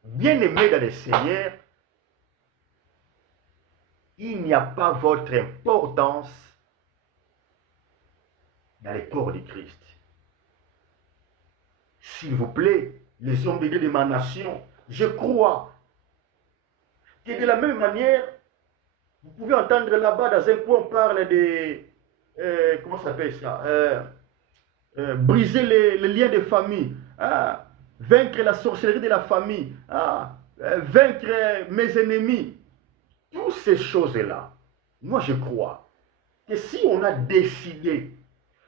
bien aimé dans le Seigneur, il n'y a pas votre importance dans le corps de Christ. S'il vous plaît, les hommes de Dieu de ma nation, je crois que de la même manière, vous pouvez entendre là-bas dans un coin, on parle de... comment ça s'appelle ça briser les liens de famille, vaincre la sorcellerie de la famille, vaincre mes ennemis. Toutes ces choses-là, moi je crois que si on a décidé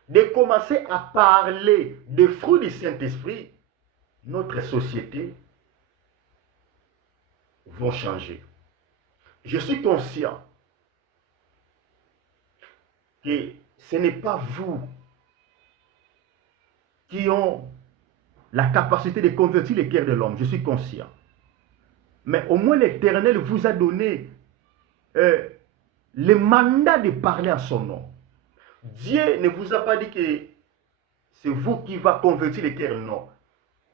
de commencer à parler des fruits du Saint-Esprit, notre société va changer. Je suis conscient que ce n'est pas vous qui ont la capacité de convertir le cœur de l'homme, je suis conscient. Mais au moins l'Éternel vous a donné le mandat de parler à son nom. Dieu ne vous a pas dit que c'est vous qui va convertir le cœur, non.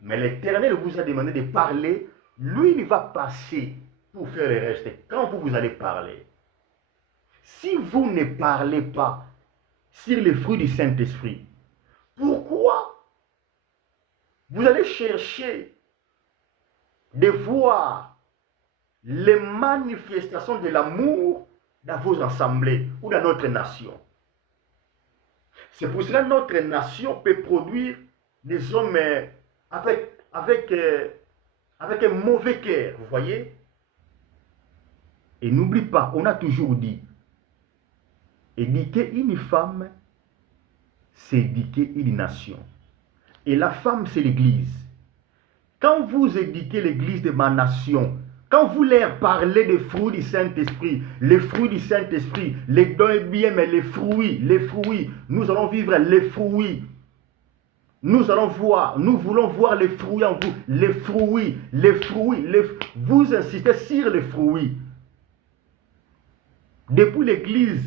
Mais l'Éternel vous a demandé de parler, lui il va passer pour faire le reste. Quand vous allez parler, si vous ne parlez pas sur les fruits du Saint-Esprit, pourquoi vous allez chercher de voir les manifestations de l'amour dans vos assemblées ou dans notre nation? C'est pour cela que notre nation peut produire des hommes avec un mauvais cœur, vous voyez? Et n'oublie pas, on a toujours dit, éduquer une femme, c'est éduquer une nation. Et la femme, c'est l'Église. Quand vous éduquez l'Église de ma nation, quand vous leur parlez des fruits du Saint-Esprit, les fruits du Saint-Esprit, les dons et bien, mais les fruits, nous allons vivre les fruits. Nous voulons voir les fruits en vous, les fruits, vous insistez sur les fruits. Depuis l'église,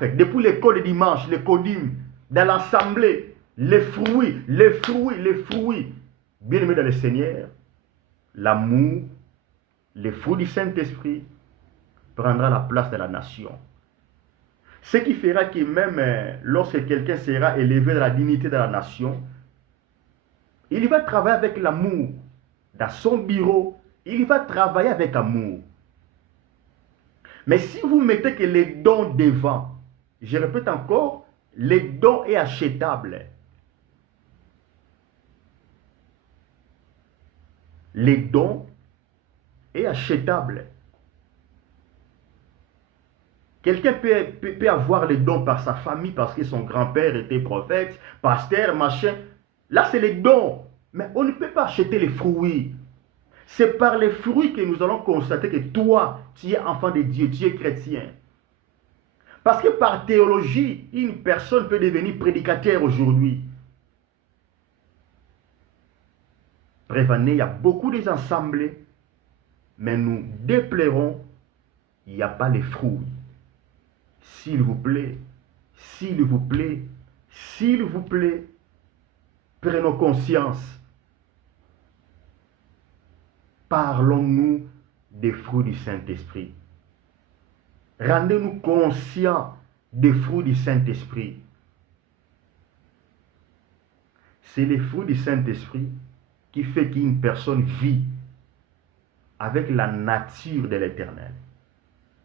depuis l'école de dimanche, les codymes, dans l'assemblée, les fruits. Bien-aimés dans le Seigneur, l'amour, les fruits du Saint-Esprit prendra la place de la nation. Ce qui fera que même lorsque quelqu'un sera élevé dans la dignité de la nation, il va travailler avec l'amour. Dans son bureau, il va travailler avec amour. Mais si vous mettez que les dons devant, je répète encore, les dons est achetable. Les dons est achetable. Quelqu'un peut avoir les dons par sa famille, parce que son grand-père était prophète, pasteur, machin. Là, c'est les dons. Mais on ne peut pas acheter les fruits. C'est par les fruits que nous allons constater que toi, tu es enfant de Dieu, tu es chrétien. Parce que par théologie, une personne peut devenir prédicateur aujourd'hui. Prévenez, il y a beaucoup d'assemblées, mais nous déplorons, il n'y a pas les fruits. S'il vous plaît, prenons conscience. Parlons-nous des fruits du Saint-Esprit. Rendez-nous conscients des fruits du Saint-Esprit. C'est les fruits du Saint-Esprit qui fait qu'une personne vit avec la nature de l'Éternel.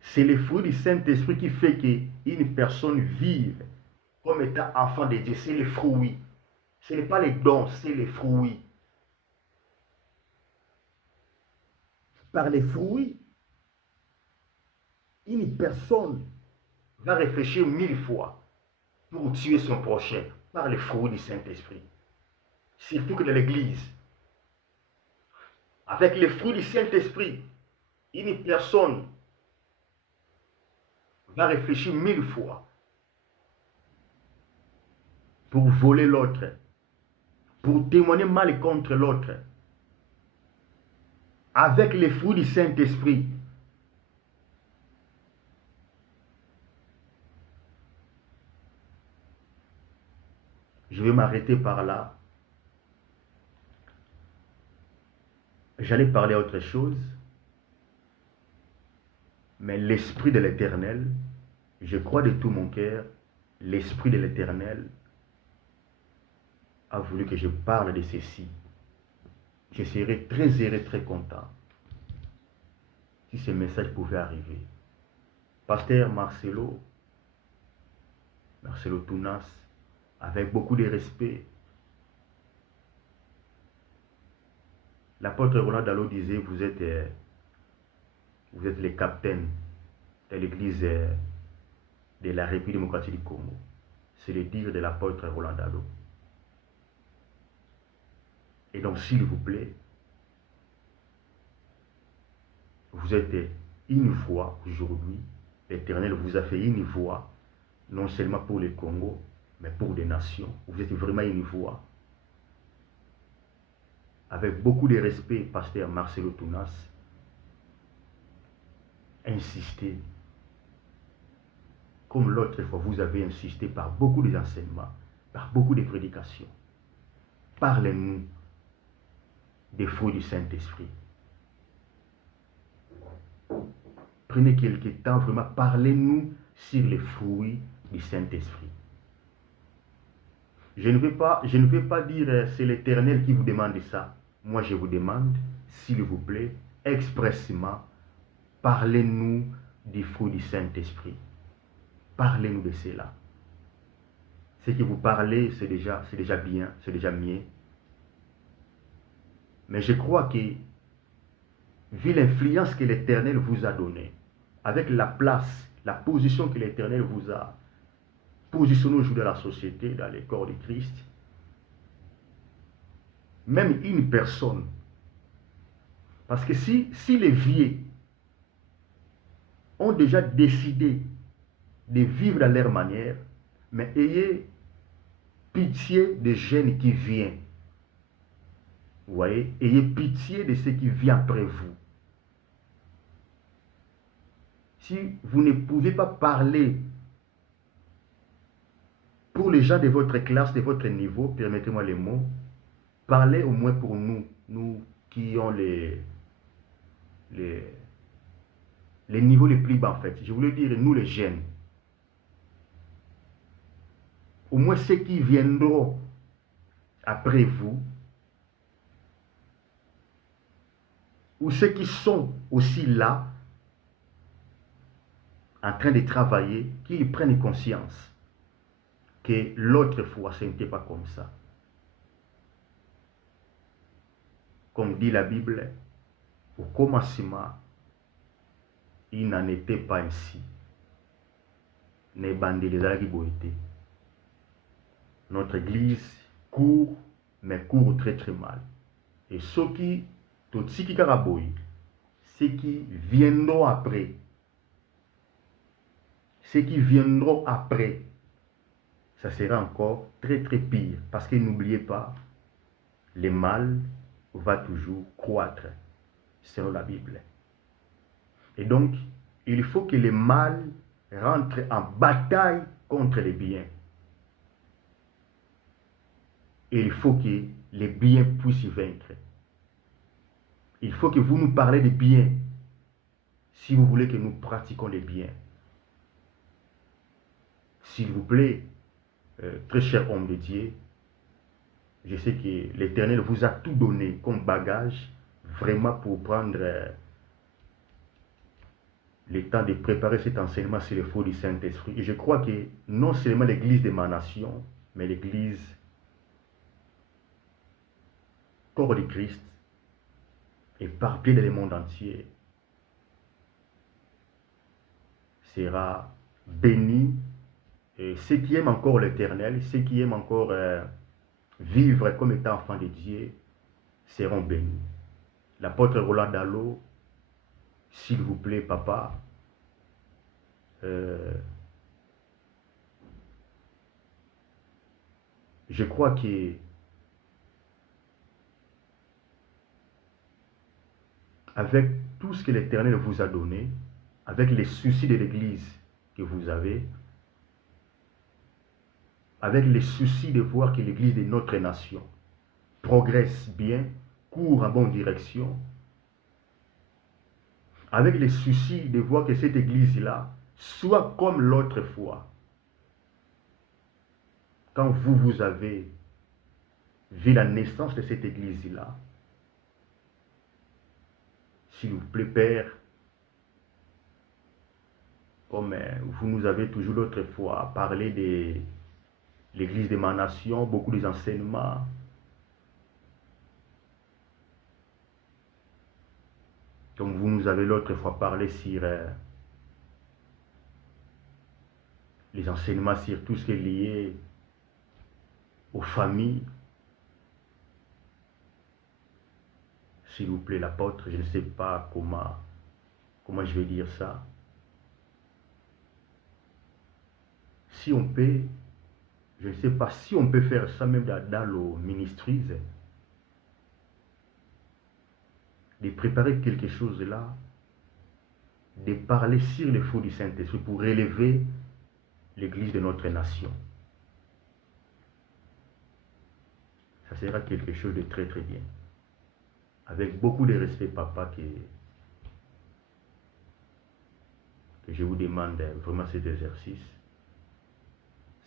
C'est les fruits du Saint-Esprit qui fait qu'une personne vive comme étant enfant de Dieu. C'est les fruits. Ce n'est pas les dons, c'est les fruits. Par les fruits, une personne va réfléchir 1000 fois pour tuer son prochain par les fruits du Saint-Esprit. Surtout que dans l'Église, avec les fruits du Saint-Esprit, une personne va réfléchir 1000 fois pour voler l'autre, pour témoigner mal contre l'autre. Avec les fruits du Saint-Esprit, je vais m'arrêter par là. J'allais parler autre chose, mais l'Esprit de l'Éternel, je crois de tout mon cœur, l'Esprit de l'Éternel a voulu que je parle de ceci. Je serais très heureux, très content si ce message pouvait arriver. Pasteur Marcelo Tounas, avec beaucoup de respect. L'apôtre Roland Dallot disait, vous êtes les capitaines de l'église de la République démocratique du Congo. C'est le dire de l'apôtre Roland Dallot. Et donc, s'il vous plaît, vous êtes une voix aujourd'hui. L'Éternel vous a fait une voix, non seulement pour le Congo, mais pour des nations. Vous êtes vraiment une voix. Avec beaucoup de respect, pasteur Marcelo Tounas, insistez. Comme l'autre fois, vous avez insisté par beaucoup d'enseignements, par beaucoup de prédications. Parlez-nous des fruits du Saint-Esprit. Prenez quelques temps, vraiment, parlez-nous sur les fruits du Saint-Esprit. Je ne vais pas dire c'est l'Éternel qui vous demande ça. Moi, je vous demande, s'il vous plaît, expressément, parlez-nous du fruit du Saint-Esprit. Parlez-nous de cela. Ce que vous parlez, c'est déjà bien, c'est déjà mieux. Mais je crois que, vu l'influence que l'Éternel vous a donnée, avec la place, la position que l'Éternel vous a positionnée aujourd'hui dans la société, dans le corps de Christ, même une personne, parce que si les vieux ont déjà décidé de vivre dans leur manière, mais ayez pitié des jeunes qui viennent. Vous voyez, ayez pitié de ceux qui viennent après vous. Si vous ne pouvez pas parler pour les gens de votre classe, de votre niveau, permettez-moi les mots, parlez au moins pour nous, nous qui ont les niveaux les plus bas en fait. Je voulais dire nous les jeunes. Au moins ceux qui viendront après vous, ou ceux qui sont aussi là, en train de travailler, qu'ils prennent conscience que l'autre fois, ce n'était pas comme ça. Comme dit la Bible, au commencement, il n'en était pas ainsi. Notre église court, mais court très très mal. Et ceux qui, ceux qui viendront après, ça sera encore très très pire. Parce que n'oubliez pas, le mal va toujours croître, selon la Bible. Et donc, il faut que le mal rentre en bataille contre les biens. Et il faut que les biens puissent vaincre. Il faut que vous nous parlez des biens, si vous voulez que nous pratiquions les biens. S'il vous plaît, très cher homme de Dieu, je sais que l'Éternel vous a tout donné comme bagage, vraiment pour prendre le temps de préparer cet enseignement sur les fruits du Saint-Esprit. Et je crois que non seulement l'église de ma nation, mais l'église corps de Christ, éparpillée dans le monde entier, sera bénie. Et ceux qui aiment encore l'Éternel, ceux qui aiment encore vivre comme étant enfants de Dieu, seront bénis. L'apôtre Roland Dallot, s'il vous plaît, papa, je crois que avec tout ce que l'Éternel vous a donné, avec les soucis de l'Église que vous avez, avec les soucis de voir que l'Église de notre nation progresse bien, court en bonne direction, avec les soucis de voir que cette Église-là soit comme l'autre fois, quand vous avez vu la naissance de cette Église-là. S'il vous plaît, Père, comme vous nous avez toujours l'autre fois parlé des l'église de ma nation, beaucoup des enseignements. Comme vous nous avez l'autre fois parlé sur les enseignements sur tout ce qui est lié aux familles. S'il vous plaît, l'apôtre, je ne sais pas comment je vais dire ça. Si on peut, je ne sais pas si on peut faire ça même dans le ministries, de préparer quelque chose là, de parler sur les fruits du Saint-Esprit pour relever l'église de notre nation. Ça sera quelque chose de très très bien. Avec beaucoup de respect, papa, que je vous demande vraiment cet exercice.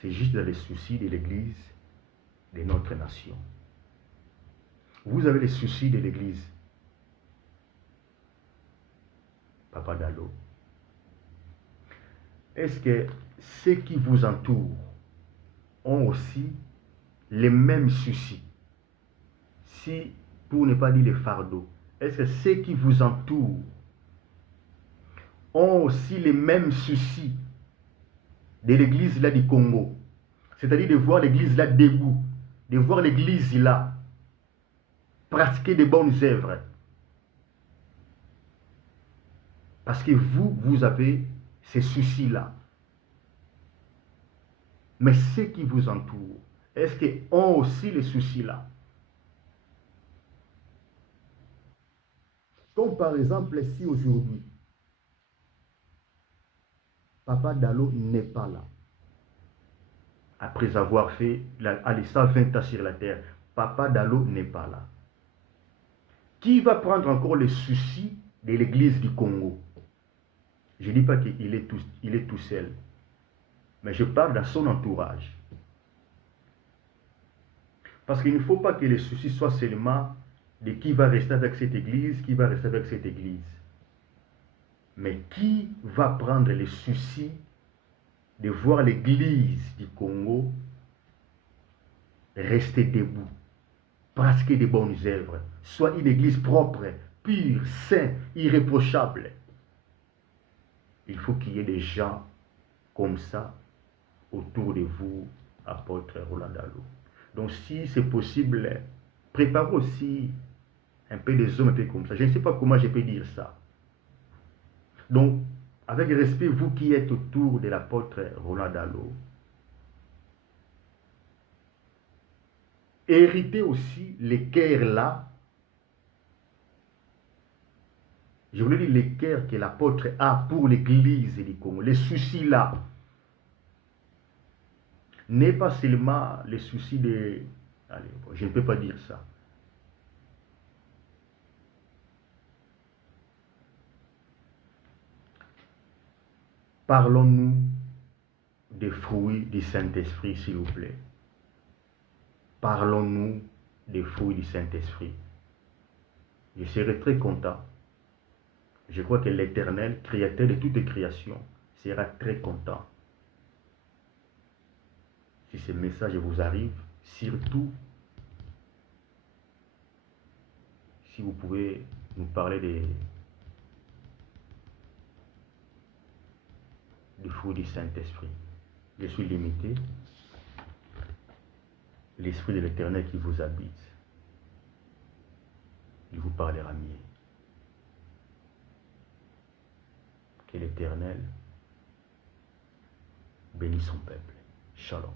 C'est juste dans les soucis de l'église de notre nation. Vous avez les soucis de l'église, Papa Dalo. Est-ce que ceux qui vous entourent ont aussi les mêmes soucis? Si, pour ne pas dire les fardeaux, est-ce que ceux qui vous entourent ont aussi les mêmes soucis de l'église là du Congo? C'est-à-dire de voir l'église là debout, de voir l'église là pratiquer de bonnes œuvres. Parce que vous avez ces soucis-là. Mais ceux qui vous entourent, est-ce qu'ils ont aussi les soucis-là? Comme par exemple, si aujourd'hui, Papa Dalo n'est pas là, après avoir fait les 120 ans sur la terre, Papa Dalo n'est pas là. Qui va prendre encore les soucis de l'église du Congo? Je ne dis pas qu'il est tout seul, mais je parle dans son entourage. Parce qu'il ne faut pas que les soucis soient seulement de qui va rester avec cette église, qui va rester avec cette église. Mais qui va prendre les soucis de voir l'église du Congo rester debout, pratiquer de bonnes œuvres, soit une église propre, pure, sainte, irréprochable. Il faut qu'il y ait des gens comme ça autour de vous, apôtre Roland Dalo. Donc si c'est possible, préparez aussi un peu des hommes un peu comme ça. Je ne sais pas comment je peux dire ça. Donc, avec respect, vous qui êtes autour de l'apôtre Roland Dalo, héritez aussi les cœurs là. Je voulais dire les cœurs que l'apôtre a pour l'église du Congo, les soucis là. N'est pas seulement les soucis de... Allez, je ne peux pas dire ça. Parlons-nous des fruits du Saint-Esprit, s'il vous plaît. Parlons-nous des fruits du Saint-Esprit. Je serai très content. Je crois que l'Éternel, créateur de toutes les créations, sera très content. Si ce message vous arrive, surtout, si vous pouvez nous parler des fruits du Saint-Esprit. Je suis limité. L'Esprit de l'Éternel qui vous habite, il vous parlera mieux. Que l'Éternel bénisse son peuple. Shalom.